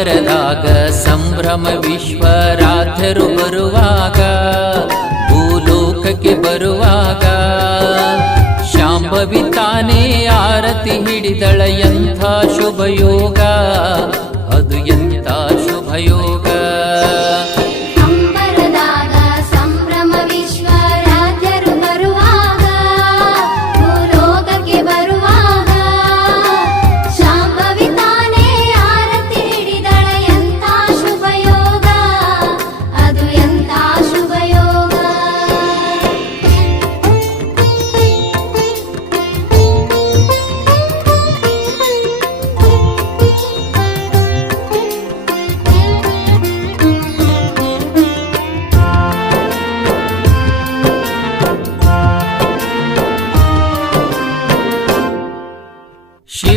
ಅಂಬರದಾಗ ಸಂಭ್ರಮ ವಿಶ್ವರಾಧರು ಬರುವಾಗ, ಭೂಲೋಕಕ್ಕೆ ಬರುವಾಗ, ಶಾಂಭವಿ ತಾನೇ ಆರತಿ ಹಿಡಿದಳ ಎಂಥ ಶುಭಯೋಗ, ಅದು ಎಂಥ ಶುಭಯೋಗ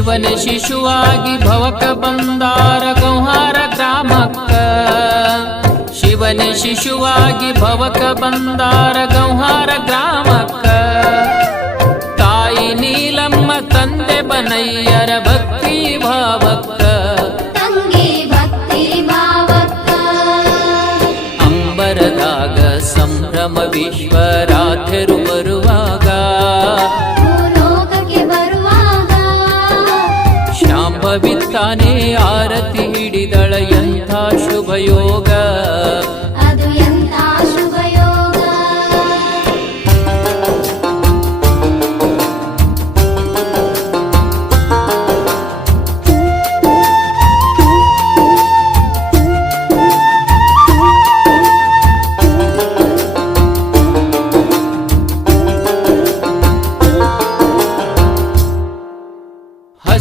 ಶಿವನ ಶಿಶುವಾಗಿ ಭವಕ ಬಂದಾರ ಗೌಹಾರ ಗ್ರಾಮಕ್ಕ. ಶಿವನ ಶಿಶುವಾಗಿ ಭವಕ ಬಂದಾರ ಗೌಹಾರ ಗ್ರಾಮಕ್ಕ. ತಾಯಿ ನೀಲಮ್ಮ ತಂದೆ ಬನಯ್ಯರ ಭಕ್ತಿ ಭಾವಕ್ಕ. ಅಂಬರದಾಗ ಸಂಭ್ರಮ ವಿಶ್ವರಾಧ್ಯರು ಶಾಂಭವಿ ತಾನೇ ಆರತಿ ಹಿಡಿದಳ ಎಂಥ ಶುಭಯೋಗ.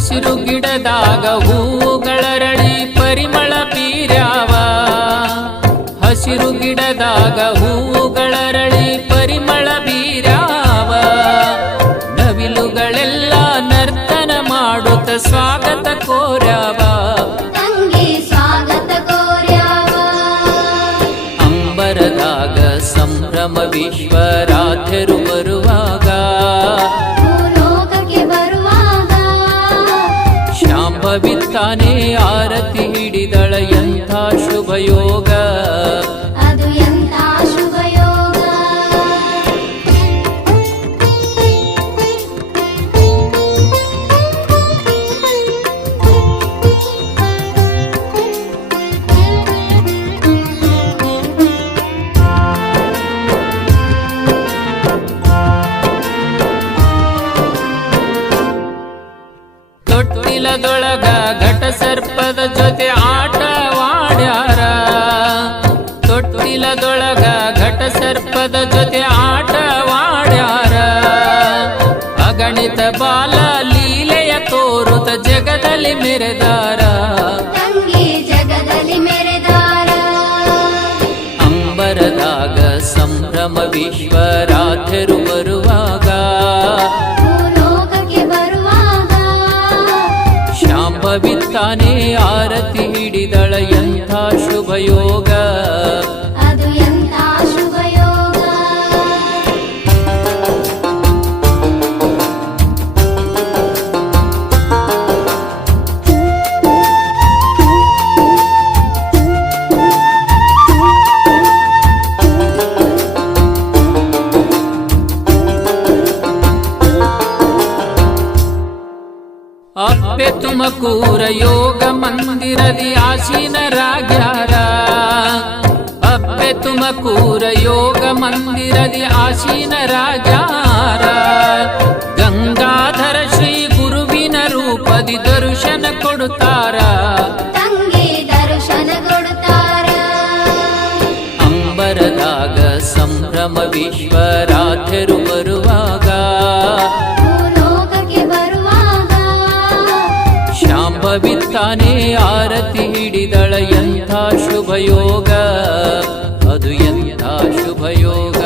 ಹಸಿರು ಗಿಡದಾಗ ಹೂಗಳರಳಿ ಪರಿಮಳ ಪೀರ್ಯಾವ. ಹಸಿರು ಗಿಡದಾಗ ಹೂಗಳರಳಿ ಪರಿಮಳ ಬೀರ್ಯಾವ ನವಿಲುಗಳೆಲ್ಲ ನರ್ತನ ಮಾಡುತ್ತ ಸ್ವಾಗತ ಕೋರ್ಯಾವ. ತಂಗಿ ಸ್ವಾಗತ ಕೋರ್ಯಾವ. ಅಂಬರದಾಗ ಸಂಭ್ರಮ ವಿಶ್ವರಾಧ್ಯರು ಬರುವಾಗ ತಾನೇ ಆರತಿ ಹಿಡಿದಳ ಎಂಥ ಶುಭಯೋಗ? ಅದು ಎಂಥ ತೊಟ್ಟಿಲದೊಳಗ ಘಟ ಸರ್ಪದ ಜೊತೆ ಆಟವಾಡ್ಯಾರ ತೊಟ್ಟಿಲದೊಳಗ ಘಟ ಸರ್ಪದ ಜೊತೆ ಆಟವಾಡ್ಯಾರ ಅಗಣಿತ ಬಾಲ ಲೀಲೆಯ ತೋರುತ ಜಗದಲ್ಲಿ ಮೆರೆದಾರ. ತಂಗಿ ಜಗದಲ್ಲಿ ಮೆರೆದಾರ. ಅಂಬರದಾಗ ಸಂಭ್ರಮ ವಿಶ್ವರಾಧ್ಯರು ತಾನೇ ಆರತಿ ಹಿಡಿದಳ ಎಂಥ ಶುಭಯೋಗ? ಅಪ್ಪೆ ತುಮಕೂರ ಯೋಗ ಮಂದಿರದಿ ಆಸೀನರಾಗ್ಯಾರ. ಅಪ್ಪೆ ತುಮಕೂರ ಯೋಗ ಮಂದಿರದಿ ಆಸೀನರಾಗ್ಯಾರ. ಗಂಗಾಧರ ಶ್ರೀ ಗುರುವಿನ ರೂಪದಿ ದರ್ಶನ ಕೊಡುತ್ತಾರ. ಅಂಬರದಾಗ ಸಂಭ್ರಮ ವಿಶ್ವರಾಧರು ಬರುವಾಗ ಬಿತ್ತಾನೆ ಆರತಿ ಹಿಡಿದಳ ಎಂಥ ಶುಭಯೋಗ? ಅದು ಎಂಥ ಶುಭಯೋಗ?